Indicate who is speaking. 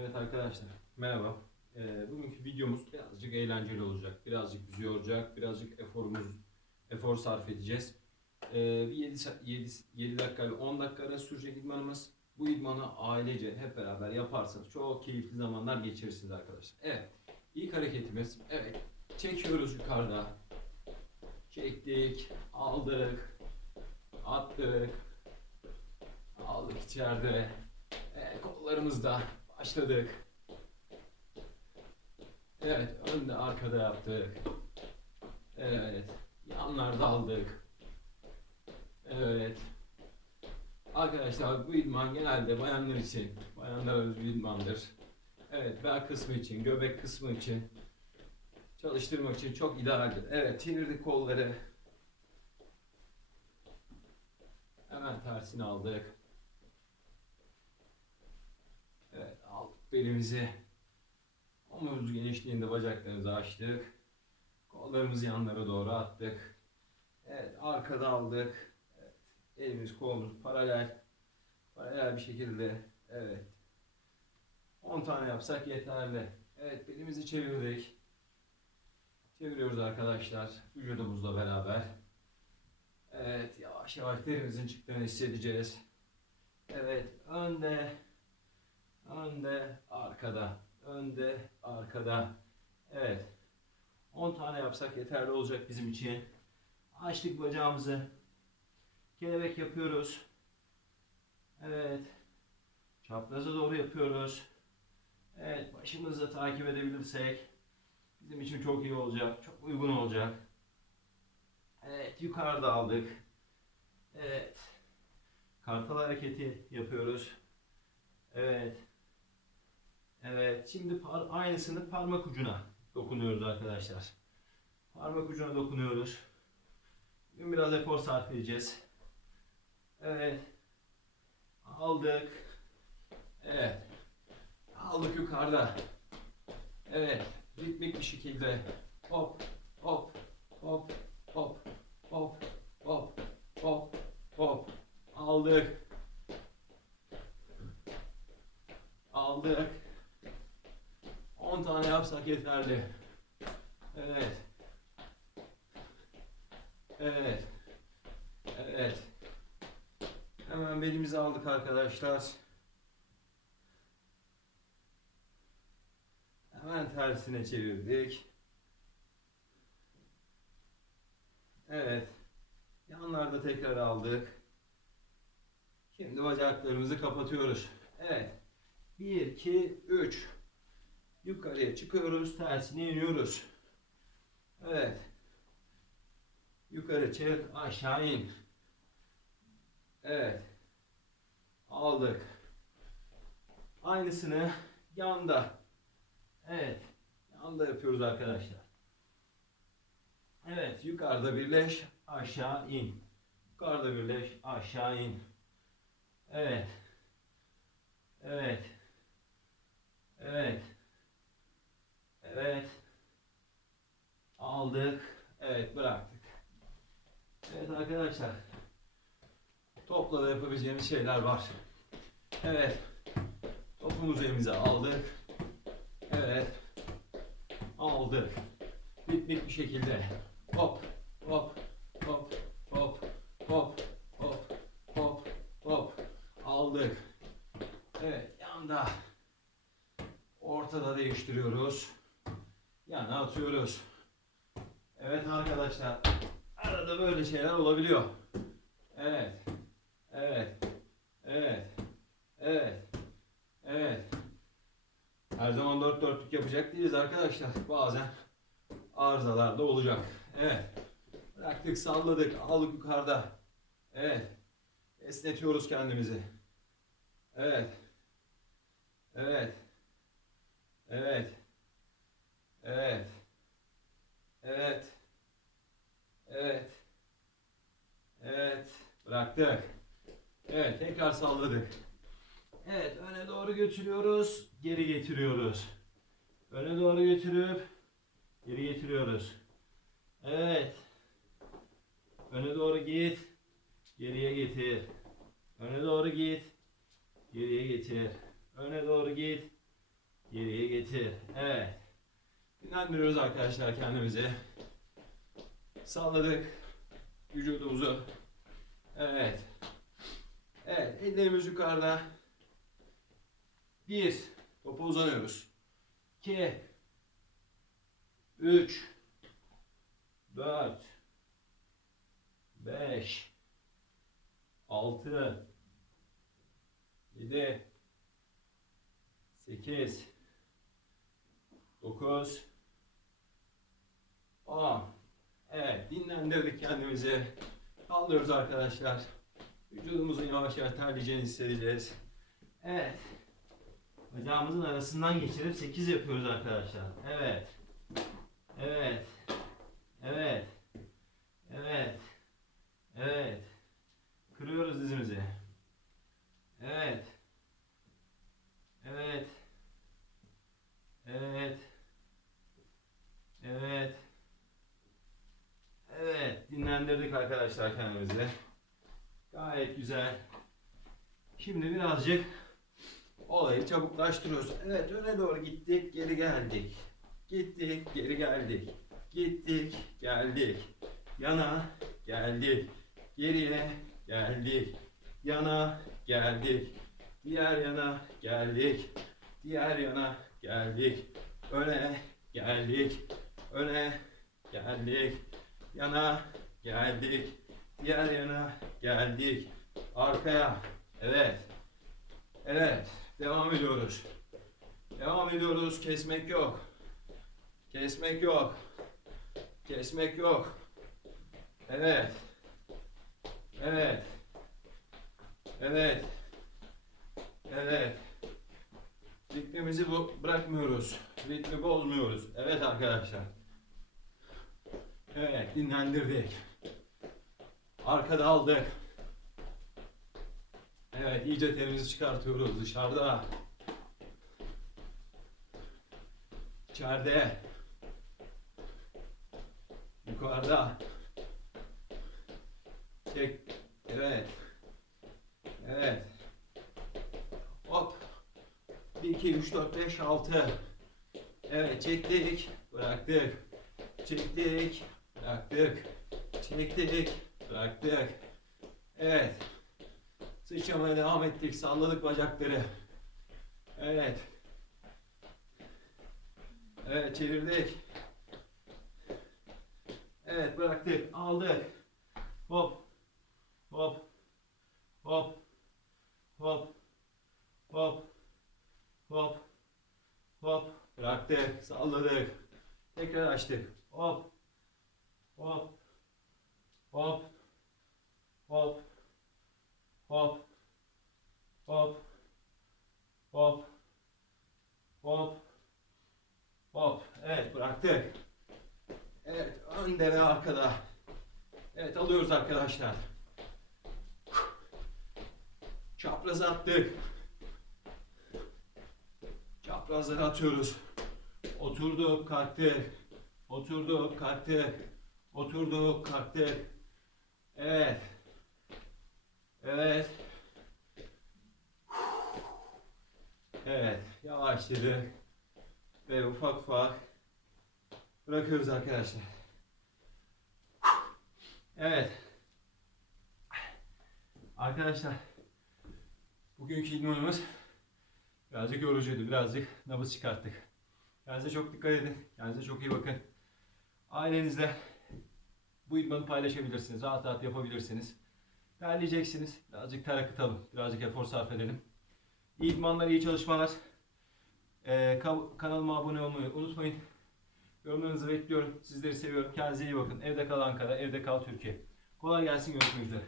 Speaker 1: Evet arkadaşlar, merhaba. Ee, bugünkü videomuz birazcık eğlenceli olacak. Birazcık bizi yoracak, birazcık eforumuz, efor sarf edeceğiz. Ee, bir 7, 7, 7 dakika ile 10 dakika arası sürecek idmanımız. Bu idmanı ailece hep beraber yaparsanız çok keyifli zamanlar geçirirsiniz arkadaşlar. Evet, ilk hareketimiz, evet, çekiyoruz yukarıda. Çektik, aldık, attık, aldık içeride. Evet, kollarımızda başladık. Evet, önde arkada yaptık. Evet, yanlarda aldık. Evet. Arkadaşlar bu idman genelde bayanlar için, bayanlara özgü idmandır. Evet, bel kısmı için, göbek kısmı için çalıştırmak için çok idealdir. Evet, çevirdik kolları. Hemen tersini aldık. Evet, aldık belimizi. Omuz genişliğinde bacaklarımızı açtık. Kollarımızı yanlara doğru attık. Evet, arkada aldık. Evet, elimiz kolumuz paralel. Paralel bir şekilde. Evet. 10 tane yapsak yeterli. Evet, belimizi çevirdik. Çeviriyoruz arkadaşlar. Vücudumuzla beraber. Evet, yavaş yavaş derimizin çıktığını hissedeceğiz. Evet, önde, önde, arkada, önde, arkada. Evet. 10 tane yapsak yeterli olacak bizim için. Açtık bacağımızı. Kelebek yapıyoruz. Evet. Çapraza doğru yapıyoruz. Evet, başımızla takip edebilirsek bizim için çok iyi olacak, çok uygun olacak. Evet, yukarıda aldık. Evet. Kartal hareketi yapıyoruz. Evet. Evet. Şimdi par- aynısını parmak ucuna dokunuyoruz arkadaşlar. Parmak ucuna dokunuyoruz. Bugün biraz efor sarf edeceğiz. Evet. Aldık. Evet. Aldık yukarıda. Evet. Ritmik bir şekilde. Hop, hop, hop, hop, hop, hop, hop, hop. Aldık. Aldık. 10 tane yapsak yeterli. Evet. Evet. Evet. Hemen belimizi aldık arkadaşlar. Hemen tersine çevirdik. Evet. Yanlarda tekrar aldık. Şimdi bacaklarımızı kapatıyoruz. Evet. 1, 2, 3. Yukarıya çıkıyoruz. Tersine iniyoruz. Evet. Yukarı çık. Aşağı in. Evet. Aldık. Aynısını yanda. Evet. Yanda yapıyoruz arkadaşlar. Evet. Yukarıda birleş. Aşağı in. Yukarıda birleş. Aşağı in. Evet. Evet. Evet. Aldık. Evet bıraktık. Evet arkadaşlar. Topla da yapabileceğimiz şeyler var. Evet. Topumuzu elimize aldık. Evet. Aldık. Ritmik bir şekilde. Hop, hop, hop, hop, hop, hop, hop, hop. Aldık. Evet, yanda. Ortada değiştiriyoruz. Yana atıyoruz. Evet arkadaşlar. Arada böyle şeyler olabiliyor. Evet. Evet. Evet. Evet. Evet. Her zaman dört dörtlük yapacak değiliz arkadaşlar. Bazen arızalar da olacak. Evet. Bıraktık, salladık, aldık yukarıda. Evet. Esnetiyoruz kendimizi. Evet. Evet. Evet. Evet. Evet. Evet. Evet. Bıraktık. Evet. Tekrar salladık. Evet. Öne doğru götürüyoruz. Geri getiriyoruz. Öne doğru götürüp geri getiriyoruz. Evet. Öne doğru git. Geriye getir. Öne doğru git. Geriye getir. Öne doğru git. Geriye getir. Evet. Dinlendiriyoruz arkadaşlar kendimizi. Salladık vücudumuzu. Evet. Evet, ellerimiz yukarıda. Bir, topa uzanıyoruz. İki, üç, dört, beş, altı, yedi, sekiz, dokuz, on. Evet, dinlendirdik kendimizi. Kaldırıyoruz arkadaşlar. Vücudumuzun yavaş yavaş terleyeceğini hissedeceğiz. Evet. Bacağımızın arasından geçirip 8 yapıyoruz arkadaşlar. Evet. Evet. Evet. Evet. Evet. Kırıyoruz dizimizi. Evet. Evet. Evet. Evet. Evet. Dinlendirdik arkadaşlar kendimizi. Şimdi birazcık olayı çabuklaştırıyoruz. Evet öne doğru gittik, geri geldik. Gittik, geri geldik. Gittik, geldik. Yana, geldik. Geriye, geldik. Yana, geldik. Diğer yana, geldik. Diğer yana, geldik. Öne, geldik. Öne, geldik. Yana, geldik. Diğer yana, geldik. Arkaya, evet. Evet, devam ediyoruz. Devam ediyoruz. Kesmek yok. Kesmek yok. Kesmek yok. Evet. Evet. Evet. Evet. Ritmimizi bu bırakmıyoruz. Ritmi bozmuyoruz. Evet arkadaşlar. Evet, dinlendirdik. Arkada aldık. Evet, iyice terimizi çıkartıyoruz dışarıda. İçeride. Yukarıda. Çek. Evet. Evet. Hop. 1, 2, 3, 4, 5, 6. Evet, çektik. Bıraktık. Çektik. Bıraktık. Çektik. Bıraktık. Evet. Sıçramaya devam ettik. Salladık bacakları. Evet. Evet çevirdik. Evet bıraktık. Aldık. Hop. Hop. Hop. Hop. Hop. Hop. Hop. Bıraktık. Salladık. Tekrar açtık. Hop. Hop. Hop. Hop. Hop. Hop. Hop. Hop. Hop. Evet bıraktık. Evet önde ve arkada. Evet alıyoruz arkadaşlar. Çapraz attık. Çaprazları atıyoruz. Oturduk kalktık. Oturduk kalktık. Oturduk kalktık. Evet. Evet. Evet, yavaşladık ve ufak ufak bırakıyoruz arkadaşlar. Evet. Arkadaşlar, bugünkü idmanımız birazcık yorucuydu, birazcık nabız çıkarttık. Kendinize çok dikkat edin, kendinize çok iyi bakın. Ailenizle bu idmanı paylaşabilirsiniz, rahat rahat yapabilirsiniz. Terleyeceksiniz. Birazcık ter akıtalım. Birazcık efor sarf edelim. İyi idmanlar, iyi çalışmalar. Ee, ka- kanalıma abone olmayı unutmayın. Yorumlarınızı bekliyorum. Sizleri seviyorum. Kendinize iyi bakın. Evde kal Ankara, evde kal Türkiye. Kolay gelsin. Görüşmek üzere.